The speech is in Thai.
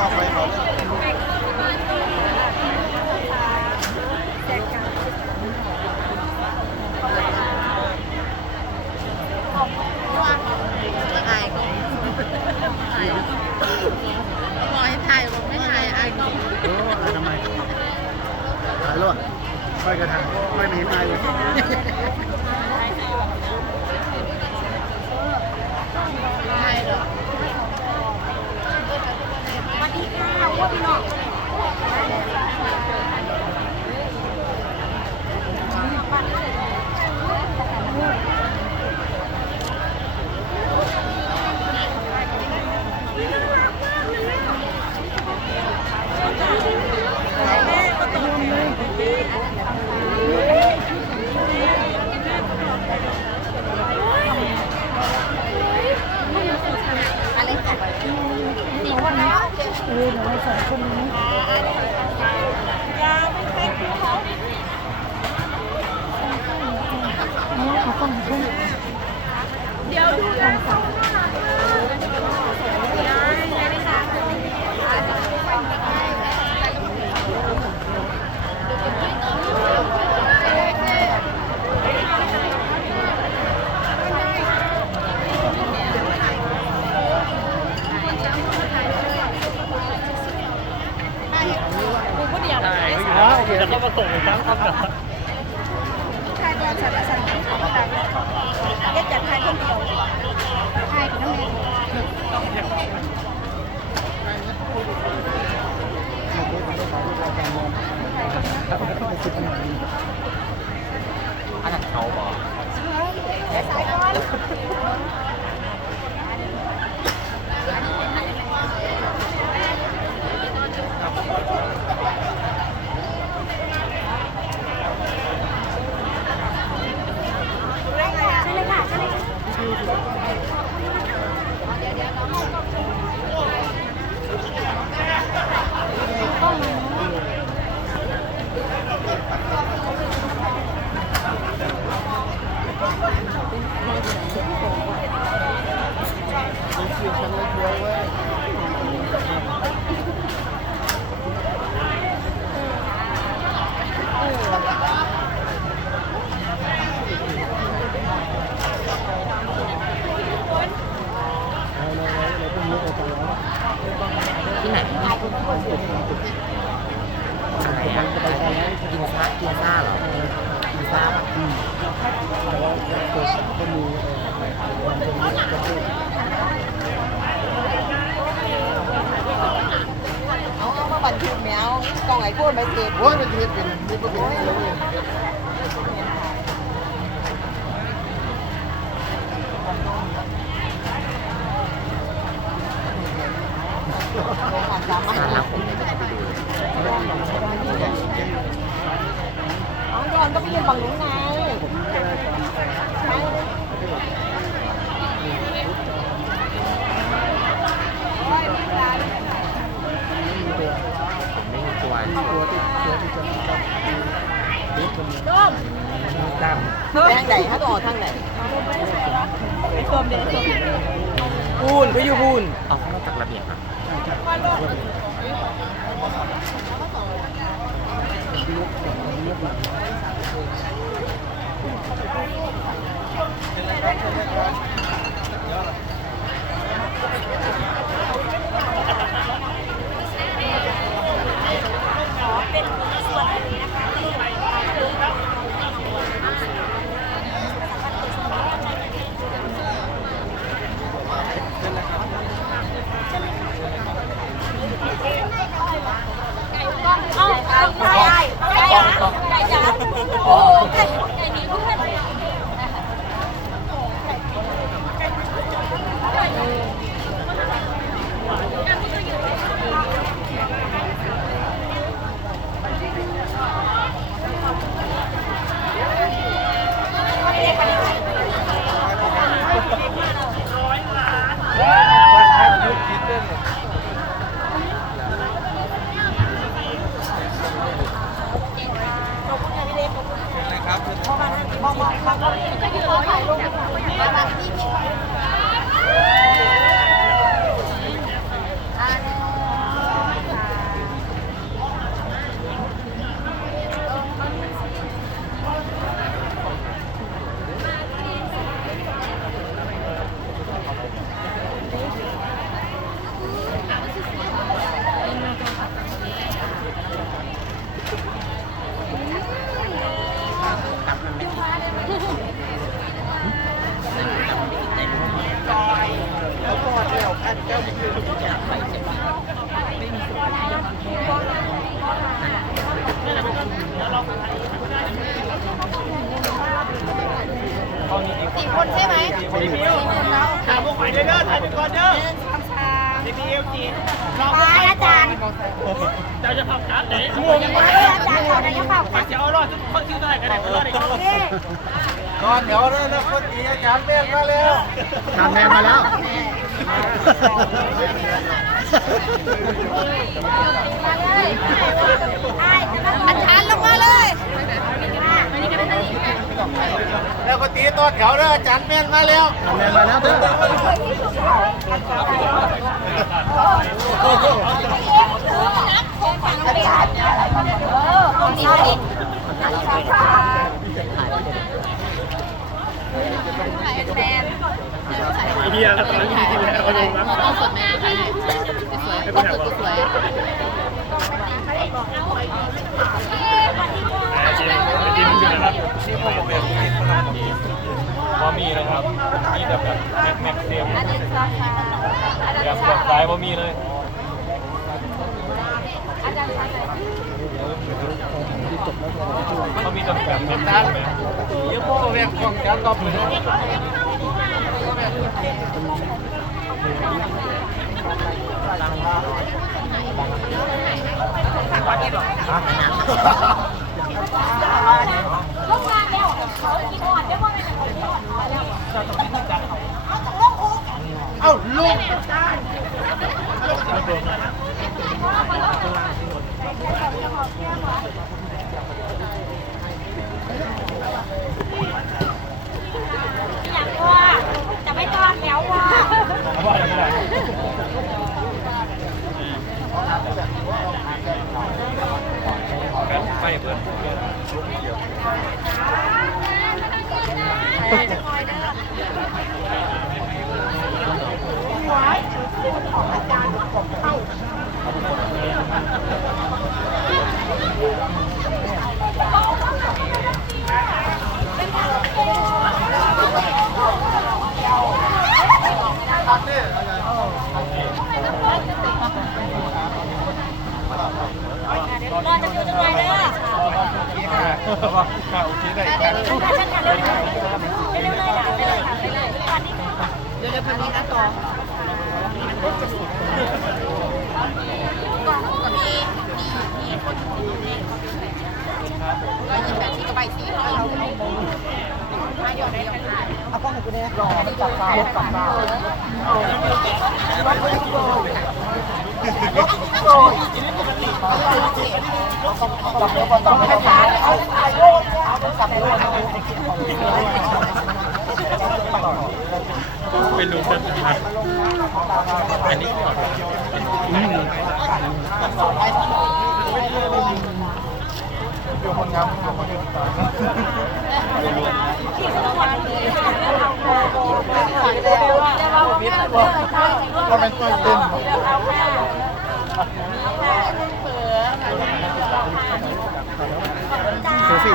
ต่อไปเขาอายก็อายบอกให้ถ่ายบอกไม่ถ่ายอายก็เออทำไมถ่ายรถไปกระทางไม่มีนายเลยถ่ายหรอก อะไรกันสี่คนแล้ว เออหนูไปสองคนนี้ ยาไม่ใช่คือเขา อ๋อ เขาฟังเพื่อนเดี๋ยวดูแลเขาได้ไม่ได้ค่ะแล้วเคแล้วก็มาส่งทั้งคำถามถ่ายตอนสารสันเย็ดจัดถ่ายคนเดียวถ่ายกับน้ำเมย์ อันนั้นเขาบอก สายก่อน ใช่เลยค่ะใช่เลยค่ะ ที่ไหนอะไรอะกินซ่ากินซ่าเหรอกินซ่าปะ แต่ว่าตัวก็มีวันตรงนี้จะพูด เอาเอามาบันทึ กแมวกล่องไอ้พูดไปเก็บโอ้ยมันจะเป็นนี่ก็เป็นนี่เลย สามารถ ซ่ารับผมเลยไม่ได้ไปดู เอาย้อนก็ไปยืนฝั่งนู้นไง ผมไม่มีตัว ตัวที่ตัวที่จะจับนี่คนนี้ ดำ ทางไหนถ้าตัวออกทางไหนไอ้ตัวเดียวตัว พูนก็อยู่พูนเอาเข้ามาจากระเบียงอะ เอาเอาไก่ไก่ ไก่จ๋า มองมองมองก็ยืนรอถ่ายรูป สี่คนใช่ไหมสี่คนแล้วถามพวกใหม่เลยเด้อถ่ายเป็นก่อนเด้อหนึ่งสองสามทีเอลจีไปอาจารย์เจ้าจะพับการ์ดไหนงงไหมอาจารย์เอานายกเปล่ามาเสียเอารอดคนชื่ออะไรกันไหนรอดอีกโอเคก่อนเดี๋ยวนะคนตีอาจารย์แม่มาแล้วอาจารย์แม่มาแล้ว อาจารย์ลงมาเลยแล้วก็ตีต้นแถวเด้ออาจารย์แม่มาแล้วจารย์แม่มาแล้วเด้อ ของดีของดีแฟน เฮียแล้วตอนนี้มีที่แล้วก็ลงนะต้องสวยไหมถ่ายสวยต้องสวยสวยกินกินนะครับบะหมี่นะครับมีแต่แบบแม็กแม็กเซียมอันนี้ราคาอาจารแบบแบบสายบะหมี่เลยอาจารย์ชาไหนเขามีแต่แบบแม็กเซียมไหมเดี๋ยวพวกเรียกของการตอบเลย ลงมาแล้วเขากินอ่อนได้ว่าไม่เป็นคนอ่อนมาแล้วเอาจากลงคุกเอ้าลูกอย่างว่าจะไม่ต้อนแล้ อย่าว่าจะไรไม่ได้แบบไปเพื่อนจะคอยเด้อ รอจะดูจะคอยเด้อเพราะว่าโอเคได้เดี๋ยวฉันฉันฉันเร็วๆเร็วๆเลยค่ะไปเลยค่ะไปเลยตอนนี้เดี๋ยวเดี๋ยวพันนี้นะต่อก่องกับมีมีมีคนมีก็ยิงแบบสีกับใบสีเขาเราไม่เดี๋ยวได้เดี๋ยวได้เอากล้องให้กูได้รอมันจับตารถกลับมาต้องให้ช้าเอาถ่ายรูปเอ ไปกลับรถเป็นรูปแบอันนี้ก่อนที่สำคัญเลยแต่ว่าแต่ว่าไม่ได้เลยใช่ก็เป็นตัวเต็มแค่เปิด เสียสิ